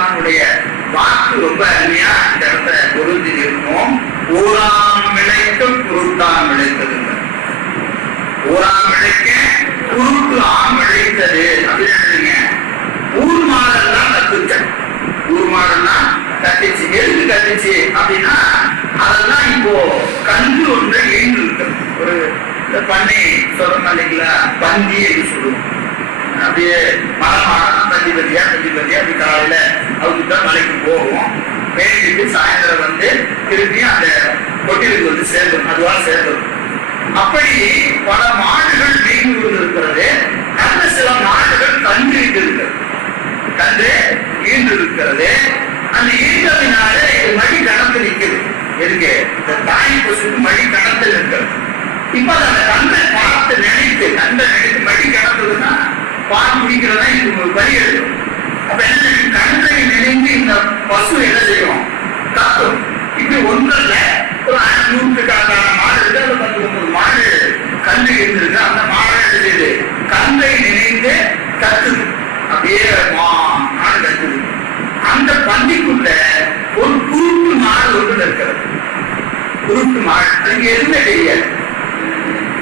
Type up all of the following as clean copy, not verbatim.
வாக்கு ரொம்ப அருமையா இந்த இடத்துல பொருந்தி இருக்கும். ஊராம் விளைக்க குருட்டாம் விளைத்ததுங்க. ஊராம் விளைக்க குருட்டு ஆம் விளைத்தது அப்படின்னு ஊர் மாடெல்லாம் கத்துச்ச. ஊர் மாடெல்லாம் கத்துச்சு. எதுக்கு கத்துச்சு அப்படின்னா அதெல்லாம் இப்போ கன்று ஒன்றை எழுந்து இருக்கிறது. ஒரு பண்ணை சொல்றோம் இல்லைங்களா, பந்தி என்று சொல்லுவோம். அப்படியே மரமாடலாம் பந்தி பந்தியா அப்படி காலையில அவங்கதான் மலைக்கு போகும். வேண்டிட்டு சாயந்தரம் வந்து திருப்பி அந்த கொட்டிலுக்கு வந்து சேர்ந்துடும், அதுவா சேர்ந்துடும். அப்படி பல மாடுகள் நீங்கி இருக்கிறது. அந்த சில மாடுகள் கன்று இருக்கிறது. கன்று ஈண்டு இருக்கிறது. அந்த ஈண்டதினால மடி கணத்தில் நிற்குது. எதுக்கு? இந்த தாய் பசுக்கு மடி கணத்தில் இருக்கிறது. இப்ப அந்த கண்ணை பார்த்து நினைத்து கண்ணை நினைத்து மடி கணக்குதுன்னா பால் குடிக்கிறதா இதுக்கு ஒரு வழி எடுக்கும். அப்ப என்ன, கண்ணை நினைந்து இந்த பசு என்ன செய்யும்? கத்தும். இப்படி ஒன்றல்ல, ஒரு 100 கணக்கான மாடு இருக்கு. அது 10-9 மாடு கன்று இருந்திருக்கு. அந்த மாடு என்ன செய்யுது? கண்ணை நினைந்து கத்துது. அப்படியே மாடு கத்துது. அந்த பந்திக்குள்ள ஒரு குருட்டு மாடு ஒன்று இருக்கிறது. குருட்டு மாடு அதுக்கு எதுவுமே தெரியாது.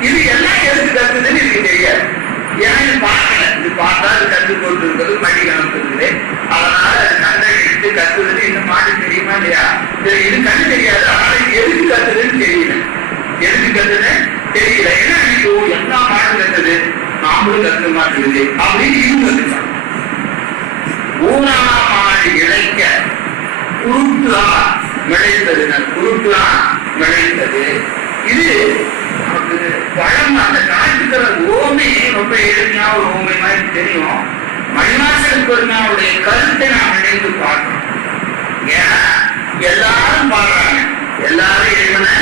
இது எல்லாம் எதுக்கு கத்துதுன்னு எனக்கு தெரியாது. ஏன்னா இது பார்க்கல. இது பார்த்தா அது கத்து கொண்டு இருக்கிறது மடி கணக்குது. அதனால அது கண்ணை எடுத்து கத்துதுன்னு இந்த மாடு தெரியுமா இல்லையா? இது கண்ணு தெரியாது. அதனால இது எதுக்கு கத்துதுன்னு தெரியல. எதுக்கு கத்துன்னு தெரியல. என்ன நினைக்கும், எல்லா மாடு கத்துது, நாமளும் கத்துக்க மாட்டேங்குது அப்படின்னு இது கத்துச்சான். ஊனா மாடு இழைக்க குருட்டுலா விளைத்தது. குருட்டுலா விளைத்தது. இது பழம். அந்த காட்டுக்கிற ஓமை ரொம்ப எளிமையா ஒரு ஓமை மாதிரி தெரியும். மணிவாசகப் பெருமானுடைய கருத்தை நாம் நினைத்து பார்க்கணும். ஏன்னா எல்லாரும் பாடுறாங்க, எல்லாரும் இறைவனை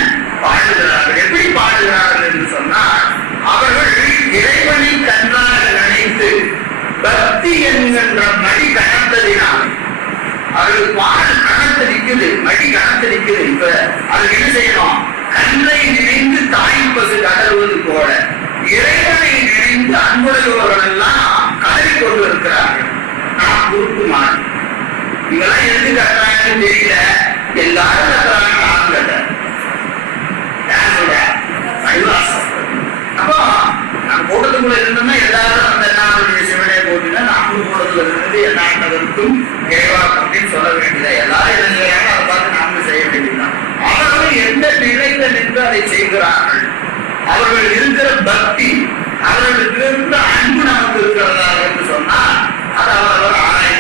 பாடுகிறார்கள். எப்படி பாடுகிறார்கள் என்று சொன்னால், அவர்கள் இறைவனை கன்றாக நினைத்து பக்தி என்கின்ற மடி கணத்ததினால் அவர்கள் பாடு கணத்து நிற்குது, மடி கணத்து நிற்குது. இப்ப அதுக்கு என்ன செய்யணும்? கன்றை நினைந்து தாய் பசு கதறுவது போல இறைவனை நினைந்து அன்புடையவர்கள் எல்லாம் கதறி கொண்டு இருக்கிறார்கள். நான் குருட்டுமான். இவெல்லாம் எதுக்கு கட்டுறாங்கன்னு தெரியல. எல்லாரும் கட்டுறாங்க, நான் கட்டுறேன். அப்போ நான் கூட்டத்துக்குள்ள இருந்தோம்னா எல்லாரும் அந்த நாளுடைய சிவனை போட்டுனா நாமளும் கூட்டத்துல இருந்து எல்லாருக்கும் கேவா அப்படின்னு சொல்ல வேண்டியதா. எல்லாரும் என்ன செய்யறாங்க அதை பார்த்து நாமளும் செய்ய வேண்டியதுதான். அவர்கள் எந்த நிலையில நின்று அதை செய்கிறார்கள், அவர்கள் இருக்கிற பக்தி, அவர்களுக்கு இருந்த அன்பு நமக்கு இருக்கிறதா என்று சொன்னால் அது அவர்கள் ஆராய்ச்சி